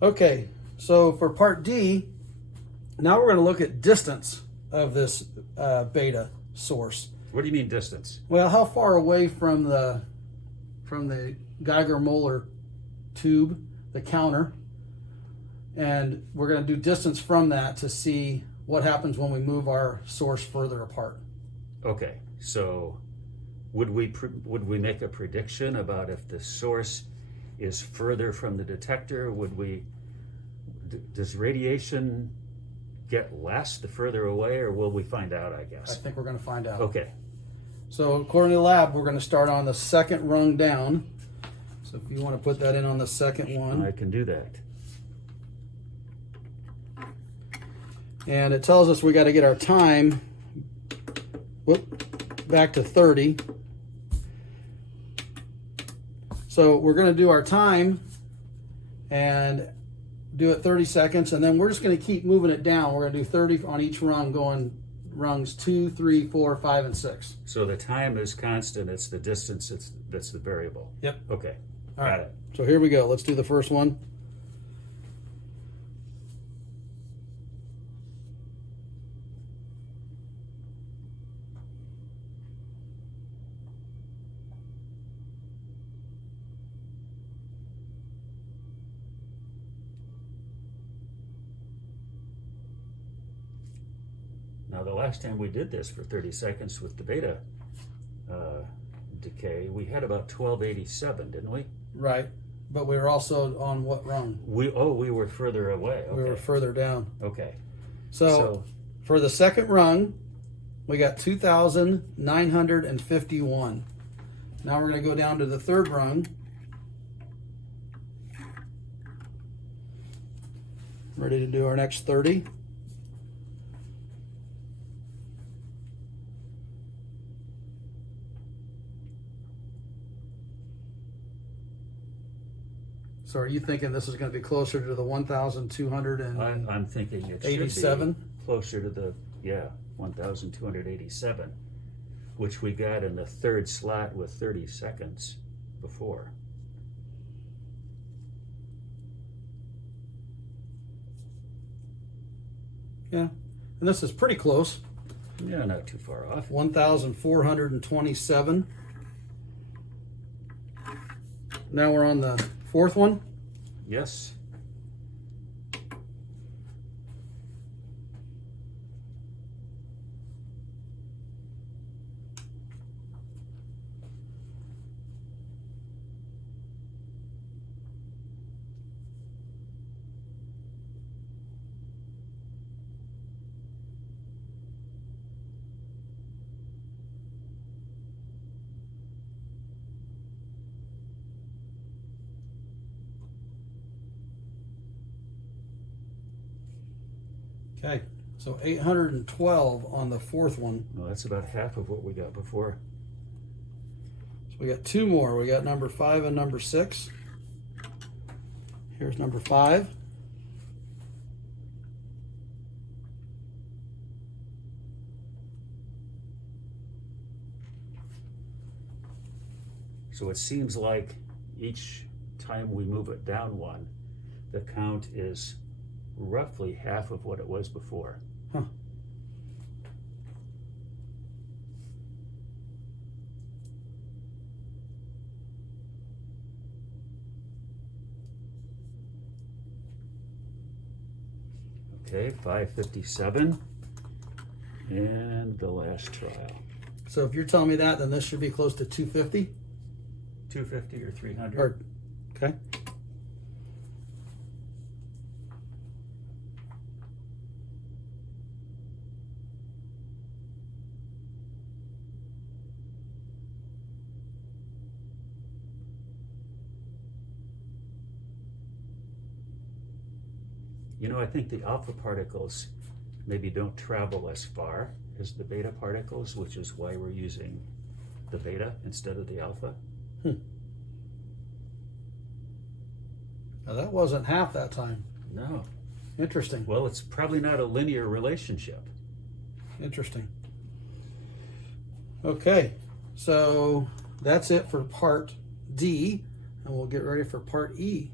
Okay, so for part D, now we're going to look at distance of this beta source. What do you mean distance? Well, how far away from the Geiger-Moller tube, the counter, and we're going to do distance from that to see what happens when we move our source further apart. Okay, so would we make a prediction about if the source is further from the detector? Does radiation get less the further away, or will we find out, I I guess? think we're going to find out. Okay. So according to the lab, we're going to start on the second rung down. So if you want to put that in on the second one. I can do that. And it tells us we got to get our time back to 30. So we're going to do our time and do it 30 seconds, and then we're just going to keep moving it down. We're going to do 30 on each rung, going rungs 2, 3, 4, 5, and 6. So the time is constant, it's the distance that's the variable. Yep. Okay. All Got right. it. So here we go. Let's do the first one. Now, the last time we did this for 30 seconds with the beta decay, we had about 1287, didn't we? Right. But we were also on what rung? We were further away. Okay. We were further down. Okay. So for the second rung, we got 2,951. Now we're going to go down to the third rung. Ready to do our next 30. So are you thinking this is going to be closer to the 1,287? I'm thinking it should be closer to the 1,287, which we got in the third slot with 30 seconds before. Yeah, and this is pretty close. Yeah, not too far off. 1,427. Now we're on the fourth one. Yes. Okay, so 812 on the fourth one. Well, that's about half of what we got before. So we got two more. We got number 5 and number 6. Here's number 5. So it seems like each time we move it down one, the count is roughly half of what it was before. Huh. Okay, 557, and the last trial. So if you're telling me that, then this should be close to 250? 250 or 300. Or, okay. You know, I think the alpha particles maybe don't travel as far as the beta particles, which is why we're using the beta instead of the alpha. Now that wasn't half that time. No. Interesting. Well, it's probably not a linear relationship. Interesting. Okay, so that's it for part D, and we'll get ready for part E.